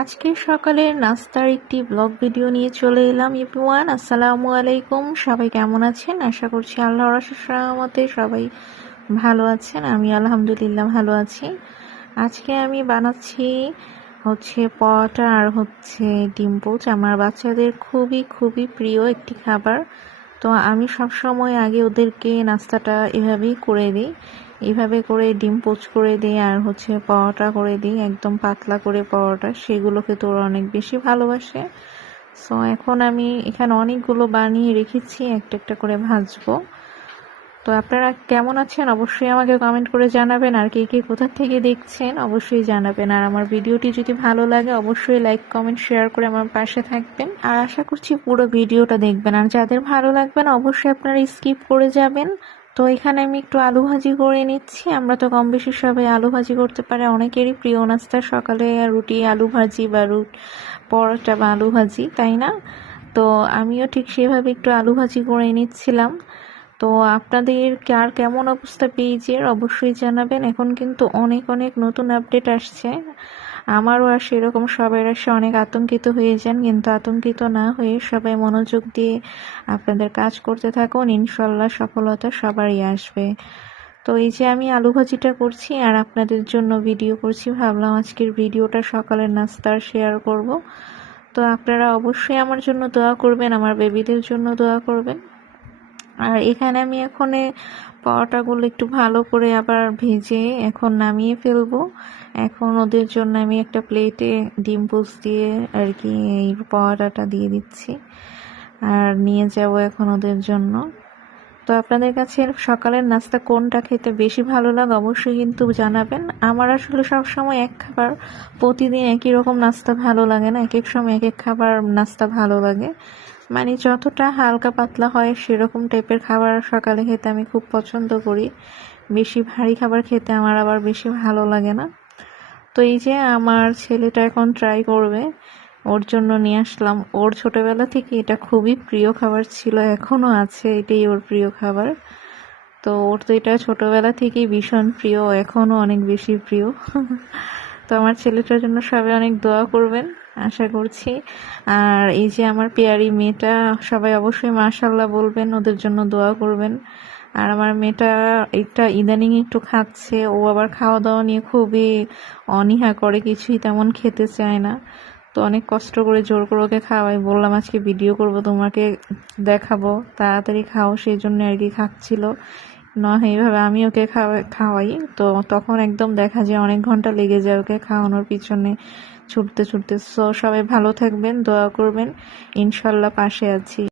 আজকে সকালের নাস্তার একটি ব্লগ ভিডিও নিয়ে চলে এলাম ইপিওয়ান আসসালামু আলাইকুম। সবাই কেমন আছেন? আশা করছি আল্লাহর অশেষ রহমতে সবাই ভালো আছেন। আমি আলহামদুলিল্লাহ ভালো আছি। আজকে আমি বানাচ্ছি হচ্ছে পটা আর হচ্ছে ডিম পোচ। আমার বাচ্চাদের খুবই খুবই প্রিয় একটি খাবার। তো আমি সব সময় আগে ওদেরকে নাস্তাটা এভাবেই করে দিই। এভাবে করে ডিম পোচ করে দিই আর হচ্ছে পরোটা করে দিই, একদম পাতলা করে পরোটা। সেগুলোকে তো ওরা অনেক বেশি ভালোবাসে। সো এখন আমি এখানে অনেকগুলো বানিয়ে রেখেছি, একটা একটা করে ভাজবো। তো আপনারা কেমন আছেন? অবশ্যই আমাকে কমেন্ট করে জানাবেন। আর কে কে কোথা থেকে দেখছেন, অবশ্যই জানাবেন। আর আমার ভিডিওটি যদি ভালো লাগে, অবশ্যই লাইক কমেন্ট শেয়ার করে আমার পাশে থাকবেন। আর আশা করছি পুরো ভিডিওটা দেখবেন। আর যাদের ভালো লাগবে না, অবশ্যই আপনারা স্কিপ করে যাবেন। তো এখানে আমি একটু আলু ভাজি করে নিচ্ছি। আমরা তো কম বেশি সবাই আলু ভাজি করতে পারে। অনেকেরই প্রিয় নাস্তা সকালে রুটি, আলু ভাজি বা রুট পরোটা বা আলু ভাজি, তাই না? তো আমিও ঠিক সেভাবে একটু আলু ভাজি করে নিচ্ছিলাম। তো আপনাদের কার কেমন অবস্থা পেজের অবশ্যই জানাবেন। এখন কিন্তু অনেক অনেক নতুন আপডেট আসছে। আমারও আর সেরকম সবাই আসে অনেক আতঙ্কিত হয়ে যান, কিন্তু আতঙ্কিত না হয়ে সবাই মনোযোগ দিয়ে আপনাদের কাজ করতে থাকুন। ইনশাল্লাহ সফলতা সবারই আসবে। তো এই যে আমি আলু ভাজিটা করছি আর আপনাদের জন্য ভিডিও করছি, ভাবলাম আজকের ভিডিওটা সকালের নাস্তার শেয়ার করব। তো আপনারা অবশ্যই আমার জন্য দোয়া করবেন, আমার বেবিদের জন্য দোয়া করবেন। আর এখানে আমি এখন পরোটাগুলো একটু ভালো করে আবার ভেজে এখন নামিয়ে ফেলব। এখন ওদের জন্য আমি একটা প্লেটে ডিম পোস দিয়ে আর কি এই পরোটাটা দিয়ে দিচ্ছি। আর নিয়ে যাব এখন ওদের জন্য। তো আপনাদের কাছে সকালের নাস্তা কোনটা খেতে বেশি ভালো লাগে অবশ্যই কিন্তু জানাবেন। আমার আসলে সব সময় এক খাবার প্রতিদিন একই রকম নাস্তা ভালো লাগে না এক এক সময় এক এক খাবার নাস্তা ভালো লাগে। মানে যতটা হালকা পাতলা হয় সেরকম টাইপের খাবার সকালে খেতে আমি খুব পছন্দ করি। বেশি ভারী খাবার খেতে আমার আবার বেশি ভালো লাগে না। তো এই যে আমার ছেলেটা এখন ট্রাই করবে ওর জন্য নিয়ে আসলাম। ওর ছোটবেলা থেকে এটা খুবই প্রিয় খাবার ছিল, এখনও আছে, এটাই ওর প্রিয় খাবার। তো ওর তো এটা ছোটবেলা থেকেই ভীষণ প্রিয়, এখনও অনেক বেশি প্রিয়। তো আমার ছেলেটার জন্য সবাই অনেক দোয়া করবেন, আশা করছি। আর এই যে আমার পেয়ারি মেয়েটা, সবাই অবশ্যই মাশাল্লাহ বলবেন, ওদের জন্য দোয়া করবেন। আর আমার মেয়েটা একটা ইদানিং একটু খাচ্ছে, ও আবার খাওয়া দাওয়া নিয়ে খুবই অনীহা করে, কিছুই তেমন খেতে চায় না। তো অনেক কষ্ট করে জোর করে ওকে খাওয়াই। বললাম, আজকে ভিডিও করব, তোমাকে দেখাবো। তাড়াতাড়ি খাও। সেই জন্য আর কি খাচ্ছিল। না, এইভাবে আমি ওকে খাওয়াই। তো তখন একদম দেখা যায় অনেক ঘণ্টা লেগে যায় ওকে খাওয়ানোর পিছনে ছুটতে ছুটতে। সো সবাই ভালো থাকবেন, দোয়া করবেন। ইনশাল্লাহ পাশে আছি।